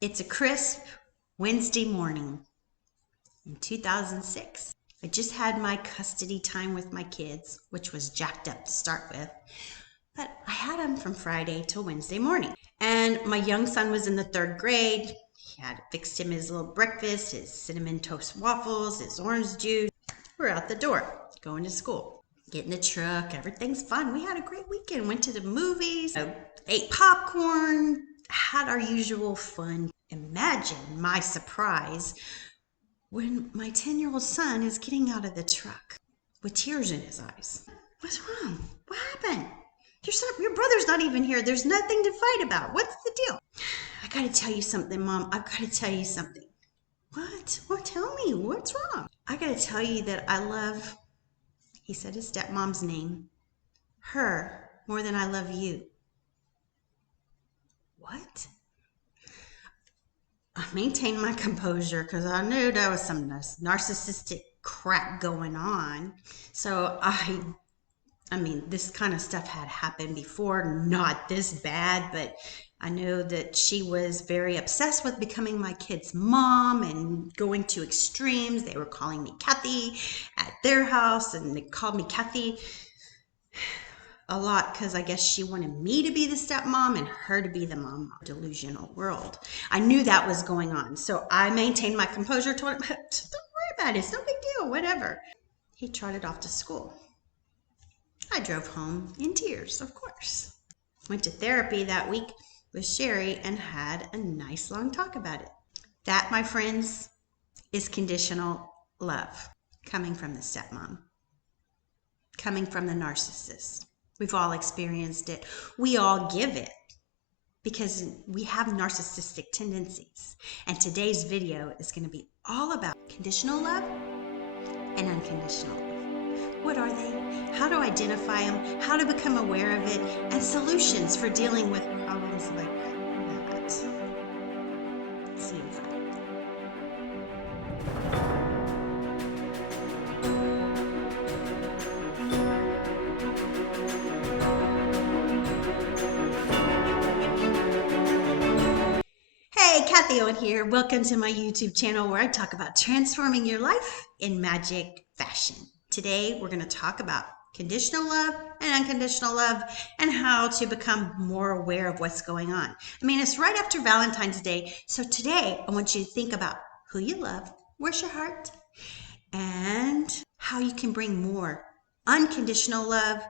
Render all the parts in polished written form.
It's a crisp Wednesday morning in 2006. I just had my custody time with my kids, which was jacked up to start with, but I had them from Friday till Wednesday morning. And my young son was in the 3rd grade. He had fixed him his little breakfast, his cinnamon toast waffles, his orange juice. We're out the door, going to school. Get in the truck, everything's fun. We had a great weekend, went to the movies, ate popcorn, had our usual fun. Imagine my surprise when my 10-year-old son is getting out of the truck with tears in his eyes. What's wrong? What happened? Your brother's not even here. There's nothing to fight about. What's the deal? I gotta tell you something, Mom. I've gotta tell you something. What? Well, tell me. What's wrong? I gotta tell you that I love, he said his stepmom's name, her more than I love you. What? I maintained my composure because I knew there was some narcissistic crap going on. So I mean, this kind of stuff had happened before, not this bad, but I know that she was very obsessed with becoming my kid's mom and going to extremes. They were calling me Kathie at their house, and they called me Kathie a lot because I guess she wanted me to be the stepmom and her to be the mom. Delusional world. I knew that was going on, so I maintained my composure, told him, don't worry about it, it's no big deal, whatever. He trotted off to school. I drove home in tears, of course. Went to therapy that week with Sherry and had a nice long talk about it. That, my friends, is conditional love, coming from the stepmom, coming from the narcissist. We've all experienced it. We all give it because we have narcissistic tendencies. And today's video is going to be all about conditional love and unconditional love. What are they? How to identify them, how to become aware of it, and solutions for dealing with problems like that. See you inside. Hey, Kathie Owen here. Welcome to my YouTube channel where I talk about transforming your life in magic fashion. Today, we're going to talk about conditional love and unconditional love and how to become more aware of what's going on. I mean, it's right after Valentine's Day. So today, I want you to think about who you love, where's your heart, and how you can bring more unconditional love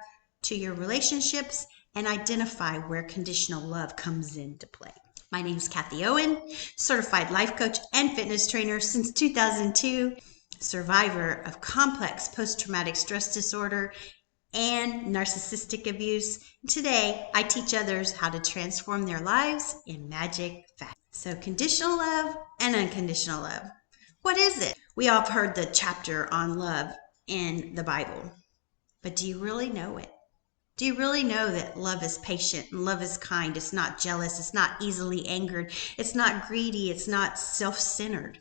to your relationships and identify where conditional love comes into play. My name is Kathie Owen, certified life coach and fitness trainer since 2002, survivor of complex post-traumatic stress disorder and narcissistic abuse. Today, I teach others how to transform their lives in magic fashion. So conditional love and unconditional love. What is it? We all have heard the chapter on love in the Bible, but do you really know it? Do you really know that love is patient and love is kind? It's not jealous. It's not easily angered. It's not greedy. It's not self-centered.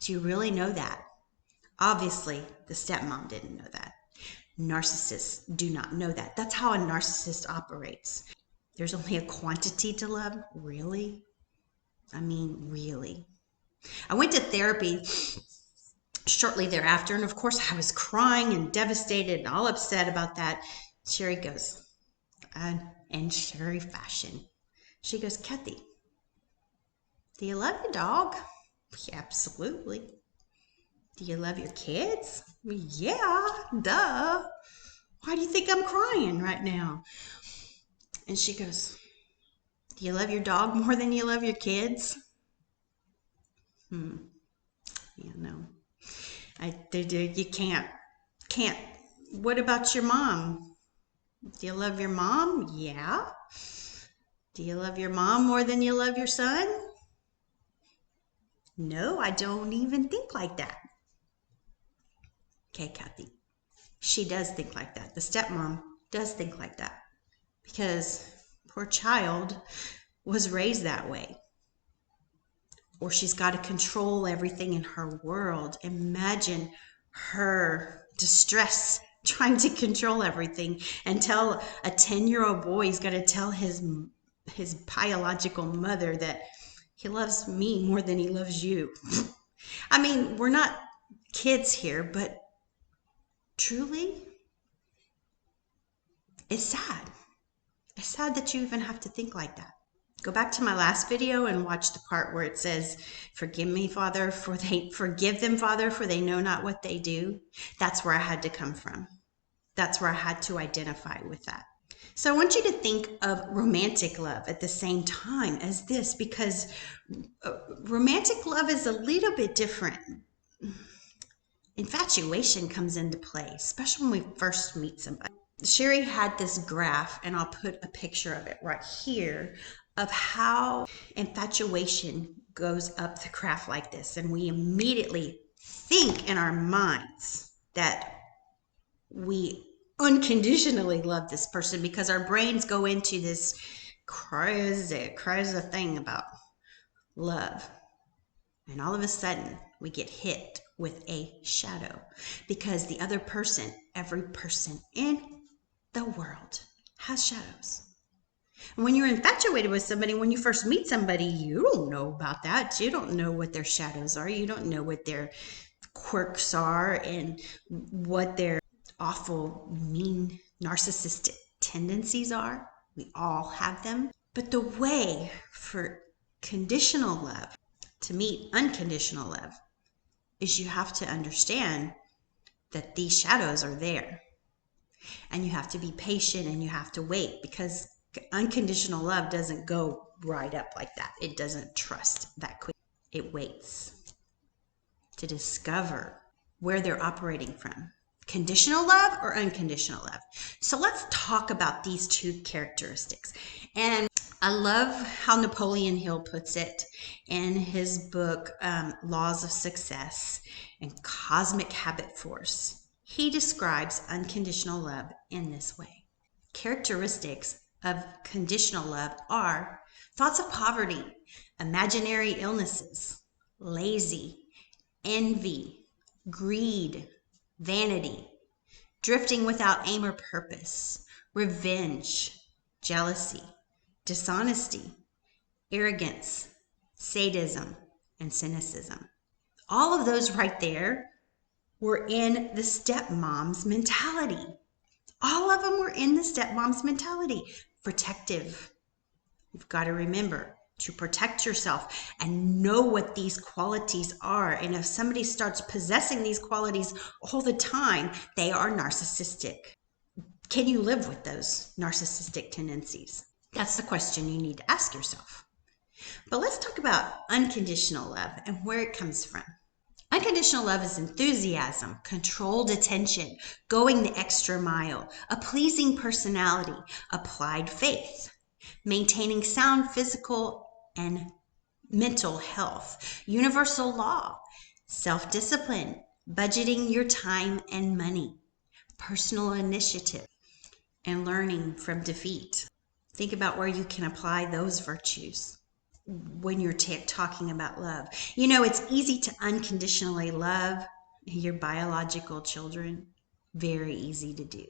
Do you really know that? Obviously, the stepmom didn't know that. Narcissists do not know that. That's how a narcissist operates. There's only a quantity to love. Really? I mean, really. I went to therapy shortly thereafter, and of course, I was crying and devastated and all upset about that. Sherry goes, in Sherry fashion, she goes, Kathie, do you love your dog? Yeah, absolutely. Do you love your kids? Yeah, duh. Why do you think I'm crying right now? And she goes, do you love your dog more than you love your kids? Yeah, no. You can't. What about your mom? Do you love your mom? Yeah. Do you love your mom more than you love your son? No, I don't even think like that. Okay, Kathie. She does think like that. The stepmom does think like that because poor child was raised that way. Or she's got to control everything in her world. Imagine her distress trying to control everything and tell a 10-year-old boy he's got to tell his biological mother that He loves me more than he loves you. I mean, we're not kids here, but truly, it's sad. It's sad that you even have to think like that. Go back to my last video and watch the part where it says, forgive them, Father, for they know not what they do. That's where I had to come from. That's where I had to identify with that. So I want you to think of romantic love at the same time as this, because romantic love is a little bit different. Infatuation comes into play, especially when we first meet somebody. Sherry had this graph, and I'll put a picture of it right here, of how infatuation goes up the graph like this. And we immediately think in our minds that we unconditionally love this person because our brains go into this crazy thing about love. And all of a sudden, we get hit with a shadow because the other person, every person in the world has shadows. And when you're infatuated with somebody, when you first meet somebody, you don't know about that. You don't know what their shadows are. You don't know what their quirks are and what their awful, mean, narcissistic tendencies are. We all have them. But the way for conditional love to meet unconditional love is you have to understand that these shadows are there. And you have to be patient and you have to wait, because unconditional love doesn't go right up like that. It doesn't trust that quick. It waits to discover where they're operating from. Conditional love or unconditional love. So let's talk about these two characteristics. And I love how Napoleon Hill puts it in his book, Laws of Success and Cosmic Habit Force. He describes unconditional love in this way. Characteristics of conditional love are thoughts of poverty, imaginary illnesses, lazy, envy, greed, vanity, drifting without aim or purpose, revenge, jealousy, dishonesty, arrogance, sadism, and cynicism. All of those right there were in the stepmom's mentality. All of them were in the stepmom's mentality. Protective. You've got to remember to protect yourself and know what these qualities are. And if somebody starts possessing these qualities all the time, they are narcissistic. Can you live with those narcissistic tendencies? That's the question you need to ask yourself. But let's talk about unconditional love and where it comes from. Unconditional love is enthusiasm, controlled attention, going the extra mile, a pleasing personality, applied faith, maintaining sound physical and mental health, universal law, self-discipline, budgeting your time and money, personal initiative, and learning from defeat. Think about where you can apply those virtues when you're talking about love. You know, it's easy to unconditionally love your biological children. Very easy to do.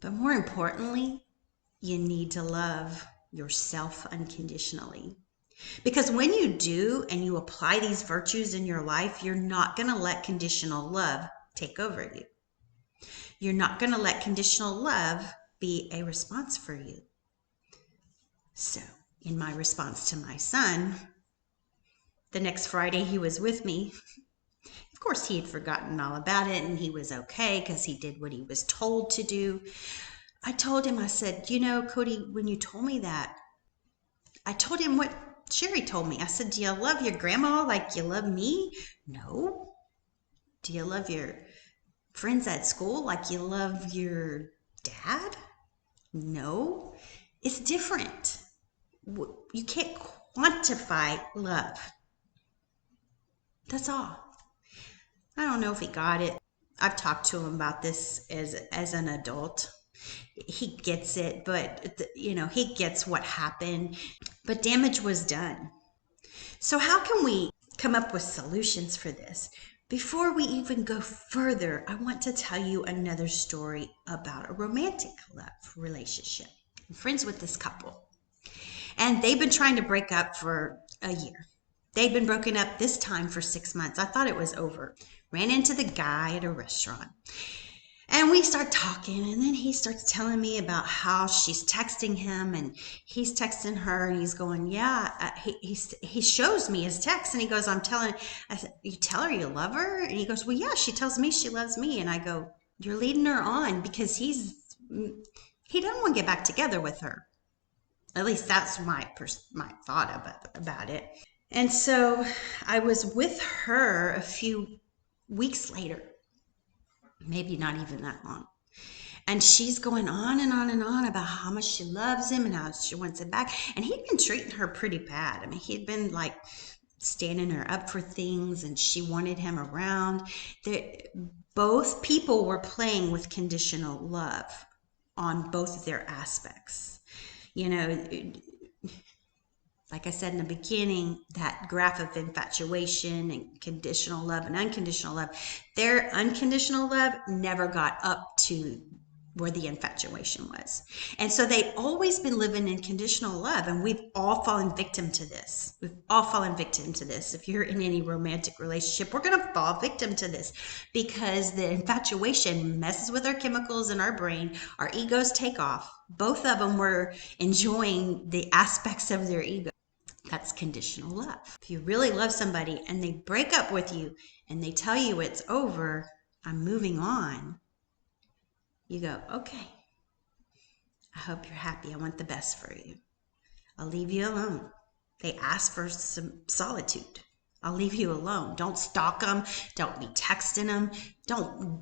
But more importantly, you need to love yourself unconditionally. Because when you do and you apply these virtues in your life, you're not going to let conditional love take over you. You're not going to let conditional love be a response for you. So, in my response to my son, the next Friday he was with me. Of course, he had forgotten all about it and he was okay because he did what he was told to do. I told him, I said, you know, Cody, when you told me that, I told him what Sherry told me. I said, do you love your grandma like you love me? No. Do you love your friends at school like you love your dad? No. It's different. You can't quantify love. That's all. I don't know if he got it. I've talked to him about this as an adult. He gets it, but you know, he gets what happened, but damage was done. So how can we come up with solutions for this? Before we even go further, I want to tell you another story about a romantic love relationship. I'm friends with this couple. And they've been trying to break up for a year. They'd been broken up this time for 6 months. I thought it was over. Ran into the guy at a restaurant. And we start talking, and then he starts telling me about how she's texting him, and he's texting her, and he's going, yeah. He shows me his text, and he goes, I said, you tell her you love her? And he goes, well, yeah, she tells me she loves me. And I go, you're leading her on, because he doesn't want to get back together with her. At least that's my thought about it. And so I was with her a few weeks later, maybe not even that long. And she's going on and on and on about how much she loves him and how she wants it back. And he'd been treating her pretty bad. I mean, he'd been like standing her up for things, and she wanted him around. Both people were playing with conditional love on both of their aspects. You know, like I said in the beginning, that graph of infatuation and conditional love and unconditional love, their unconditional love never got up to where the infatuation was. And so they've always been living in conditional love, and we've all fallen victim to this. We've all fallen victim to this. If you're in any romantic relationship, we're going to fall victim to this, because the infatuation messes with our chemicals in our brain. Our egos take off. Both of them were enjoying the aspects of their ego. That's conditional love. If you really love somebody and they break up with you and they tell you it's over, I'm moving on, you go, okay, I hope you're happy. I want the best for you. I'll leave you alone. They ask for some solitude. I'll leave you alone. Don't stalk them. Don't be texting them.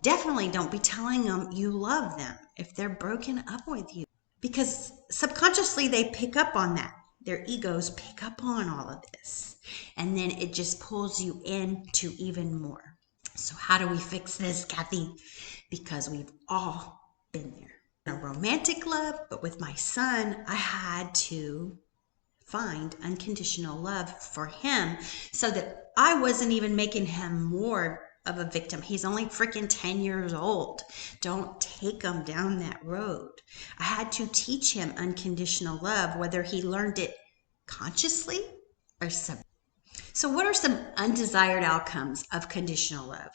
Definitely don't be telling them you love them if they're broken up with you, because subconsciously they pick up on that. Their egos pick up on all of this, and then it just pulls you into even more. So how do we fix this, Kathie? Because we've all been there. A romantic love, but with my son, I had to find unconditional love for him so that I wasn't even making him more of a victim. He's only freaking 10 years old. Don't take him down that road. I had to teach him unconditional love, whether he learned it consciously or sub. So what are some undesired outcomes of conditional love?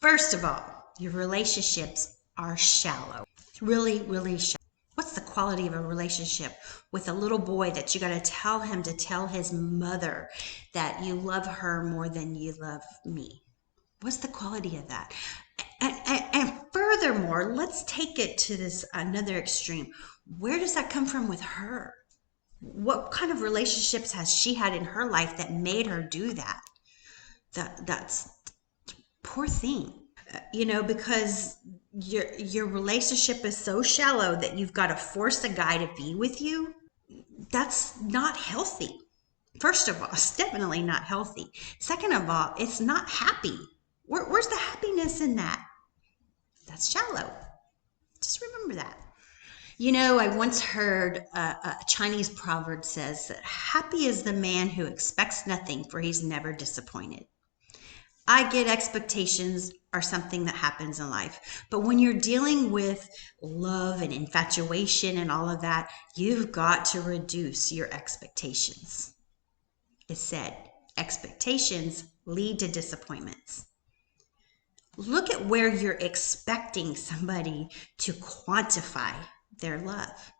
First of all, your relationships are shallow. Really, really shallow. What's the quality of a relationship with a little boy that you got to tell him to tell his mother that you love her more than you love me? What's the quality of that? And furthermore, let's take it to this another extreme. Where does that come from with her? What kind of relationships has she had in her life that made her do that? That's poor thing. Because your relationship is so shallow that you've got to force a guy to be with you. That's not healthy. First of all, it's definitely not healthy. Second of all, it's not happy. Where's the happiness in that? That's shallow. Just remember that. I once heard a Chinese proverb says that happy is the man who expects nothing, for he's never disappointed. I get expectations are something that happens in life. But when you're dealing with love and infatuation and all of that, you've got to reduce your expectations. It said, expectations lead to disappointments. Look at where you're expecting somebody to quantify their love.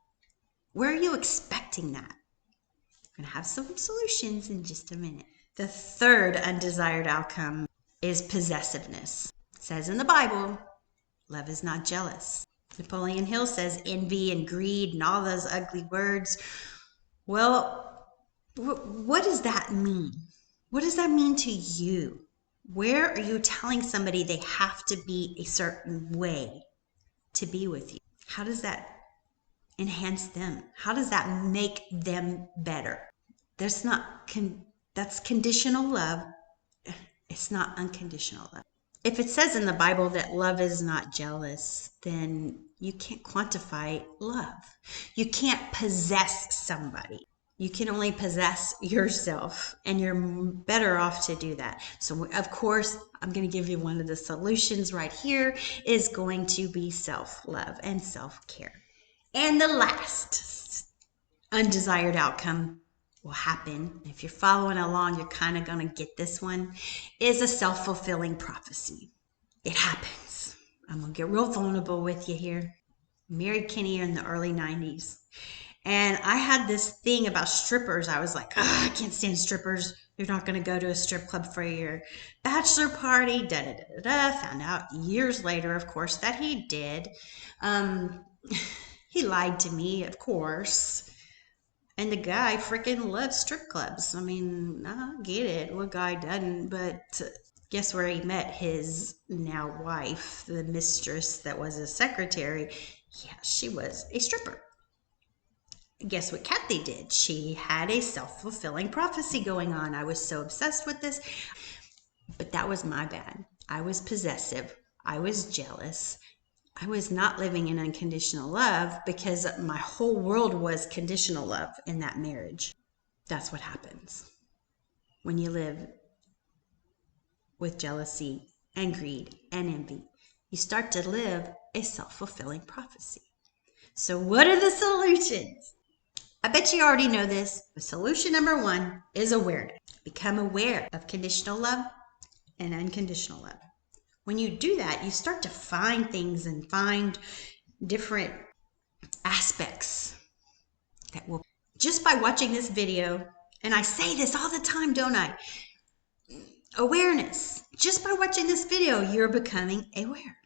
Where are you expecting that? I'm going to have some solutions in just a minute. The third undesired outcome is possessiveness. It says in the Bible, love is not jealous. Napoleon Hill says envy and greed and all those ugly words. Well, what does that mean? What does that mean to you? Where are you telling somebody they have to be a certain way to be with you? How does that enhance them? How does that make them better? That's conditional love. It's not unconditional love. If it says in the Bible that love is not jealous, then you can't quantify love. You can't possess somebody. You can only possess yourself, and you're better off to do that. So, of course, I'm going to give you one of the solutions right here is going to be self-love and self-care. And the last undesired outcome will happen. If you're following along, you're kind of going to get this one, is a self-fulfilling prophecy. It happens. I'm going to get real vulnerable with you here. Married Kenny in the early 90s. And I had this thing about strippers. I was like, I can't stand strippers. You're not going to go to a strip club for your bachelor party. Da da da da. Found out years later, of course, that he did. Um, he lied to me, of course. And the guy freaking loves strip clubs. I mean, I get it. What guy doesn't? But guess where he met his now wife, the mistress that was his secretary? Yeah, she was a stripper. Guess what Kathie did? She had a self-fulfilling prophecy going on. I was so obsessed with this, but that was my bad. I was possessive. I was jealous. I was not living in unconditional love because my whole world was conditional love in that marriage. That's what happens when you live with jealousy and greed and envy. You start to live a self-fulfilling prophecy. So what are the solutions? I bet you already know this, but solution number one is awareness. Become aware of conditional love and unconditional love. When you do that, you start to find things and find different aspects that will, just by watching this video, and I say this all the time, don't I? Awareness. Just by watching this video, you're becoming aware.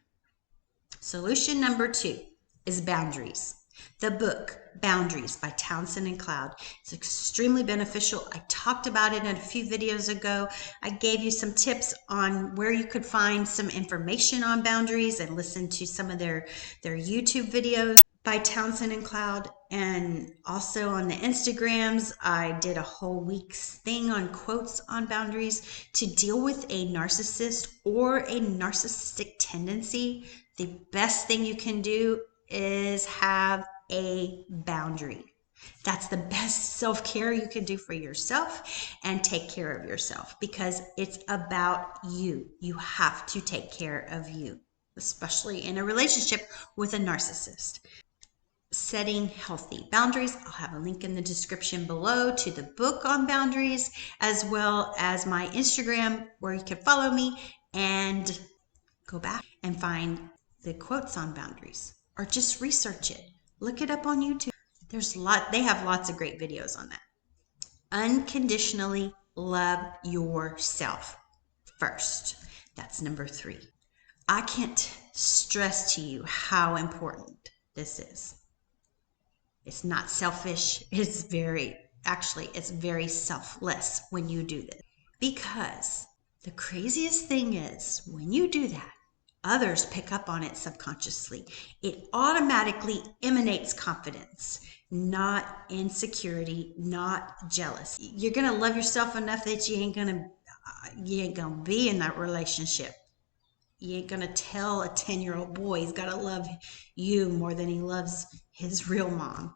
Solution number two is boundaries. The book Boundaries by Townsend and Cloud is extremely beneficial. I talked about it in a few videos ago. I gave you some tips on where you could find some information on boundaries and listen to some of their YouTube videos by Townsend and Cloud. And also on the Instagrams, I did a whole week's thing on quotes on boundaries. To deal with a narcissist or a narcissistic tendency, the best thing you can do is have a boundary. That's the best self-care you can do for yourself and take care of yourself, because it's about you. You have to take care of you, especially in a relationship with a narcissist. Setting healthy boundaries. I'll have a link in the description below to the book on boundaries, as well as my Instagram, where you can follow me and go back and find the quotes on boundaries, or just research it. Look it up on YouTube. They have lots of great videos on that. Unconditionally love yourself first. That's number three. I can't stress to you how important this is. It's not selfish. It's very selfless when you do this. Because the craziest thing is, when you do that, others pick up on it subconsciously. It automatically emanates confidence, not insecurity, not jealousy. You're gonna love yourself enough that you ain't gonna be in that relationship. You ain't gonna tell a 10-year-old boy he's gotta love you more than he loves his real mom.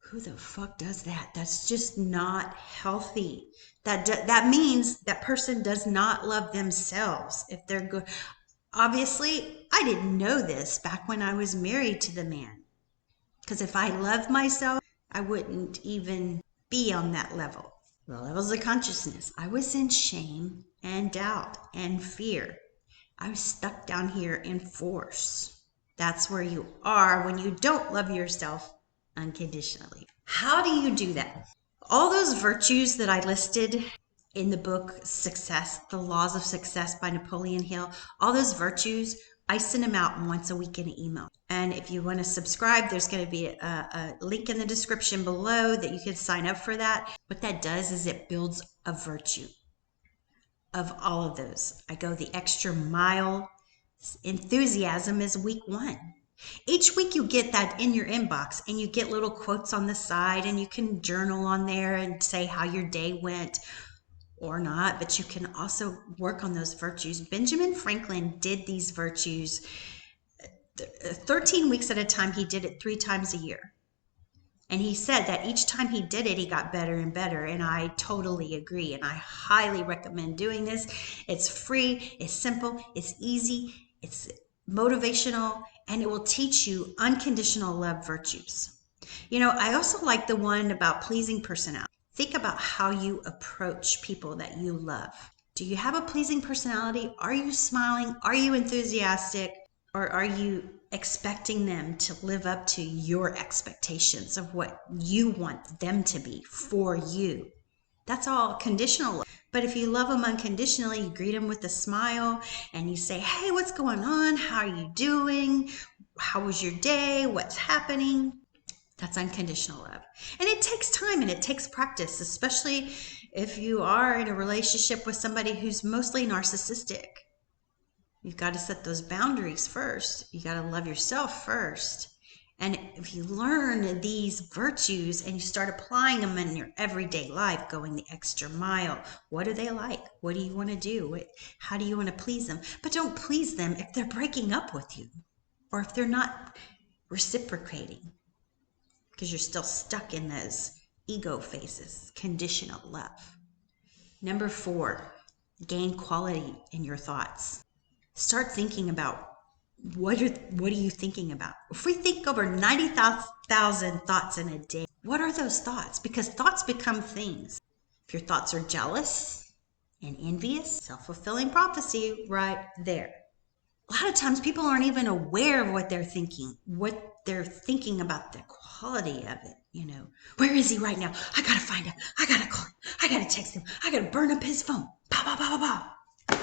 Who the fuck does that? That's just not healthy. That means that person does not love themselves. If they're good, obviously, I didn't know this back when I was married to the man. Because if I loved myself, I wouldn't even be on that level. The levels of consciousness. I was in shame and doubt and fear. I was stuck down here in force. That's where you are when you don't love yourself unconditionally. How do you do that? All those virtues that I listed in the book Success, The Laws of Success by Napoleon Hill, all those virtues, I send them out once a week in an email. And if you want to subscribe, there's going to be a link in the description below that you can sign up for that. What that does is it builds a virtue of all of those. I go the extra mile. Enthusiasm is week one. Each week you get that in your inbox, and you get little quotes on the side, and you can journal on there and say how your day went or not, but you can also work on those virtues. Benjamin Franklin did these virtues 13 weeks at a time. He did it 3 times a year. And he said that each time he did it, he got better and better. And I totally agree. And I highly recommend doing this. It's free, it's simple, it's easy, it's motivational, and it will teach you unconditional love virtues. I also like the one about pleasing personality. Think about how you approach people that you love. Do you have a pleasing personality? Are you smiling? Are you enthusiastic? Or are you expecting them to live up to your expectations of what you want them to be for you? That's all conditional love. But if you love them unconditionally, you greet them with a smile and you say, hey, what's going on? How are you doing? How was your day? What's happening? That's unconditional love. And it takes time and it takes practice, especially if you are in a relationship with somebody who's mostly narcissistic. You've got to set those boundaries first. You got to love yourself first. And if you learn these virtues and you start applying them in your everyday life, going the extra mile, what do they like? What do you want to do? How do you want to please them? But don't please them if they're breaking up with you or if they're not reciprocating, because you're still stuck in those ego phases. Conditional love. Number 4, gain quality in your thoughts. Start thinking about what are you thinking about? If we think over 90,000 thoughts in a day, what are those thoughts? Because thoughts become things. If your thoughts are jealous and envious, self-fulfilling prophecy right there. A lot of times people aren't even aware of what they're thinking about the quality of it. Where is he right now? I gotta find him. I gotta call him. I gotta text him. I gotta burn up his phone. Pow, pow, pow, pow, pow.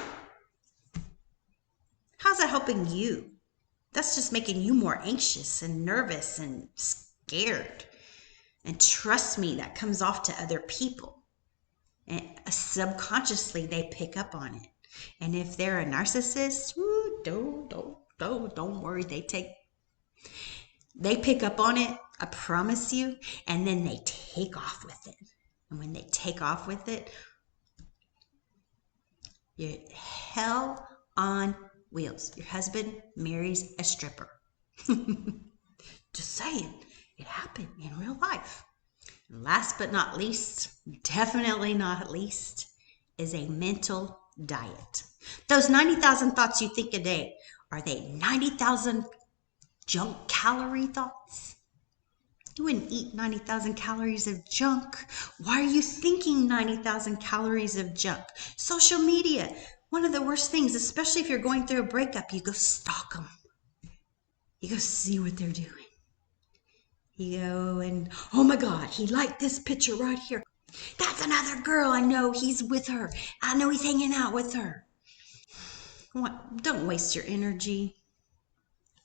How's that helping you? That's just making you more anxious and nervous and scared. And trust me, that comes off to other people. And subconsciously, they pick up on it. And if they're a narcissist, don't worry. They pick up on it, I promise you, and then they take off with it. And when they take off with it, you're hell on wheels. Your husband marries a stripper. Just saying, it happened in real life. Last but not least, definitely not least, is a mental diet. Those 90,000 thoughts you think a day, are they 90,000 junk calorie thoughts? You wouldn't eat 90,000 calories of junk. Why are you thinking 90,000 calories of junk? Social media, one of the worst things, especially if you're going through a breakup, you go stalk them. You go see what they're doing. You go and, oh my God, he liked this picture right here. That's another girl. I know he's with her. I know he's hanging out with her. Don't waste your energy.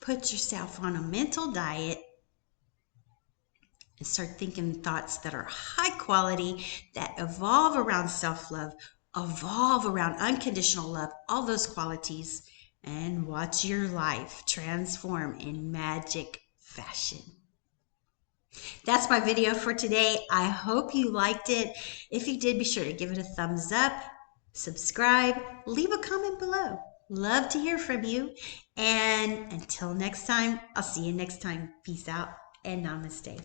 Put yourself on a mental diet and start thinking thoughts that are high quality, that evolve around self-love, evolve around unconditional love, all those qualities, and watch your life transform in magic fashion. That's my video for today. I hope you liked it. If you did, be sure to give it a thumbs up, subscribe, leave a comment below. Love to hear from you. And until next time, I'll see you next time. Peace out and namaste.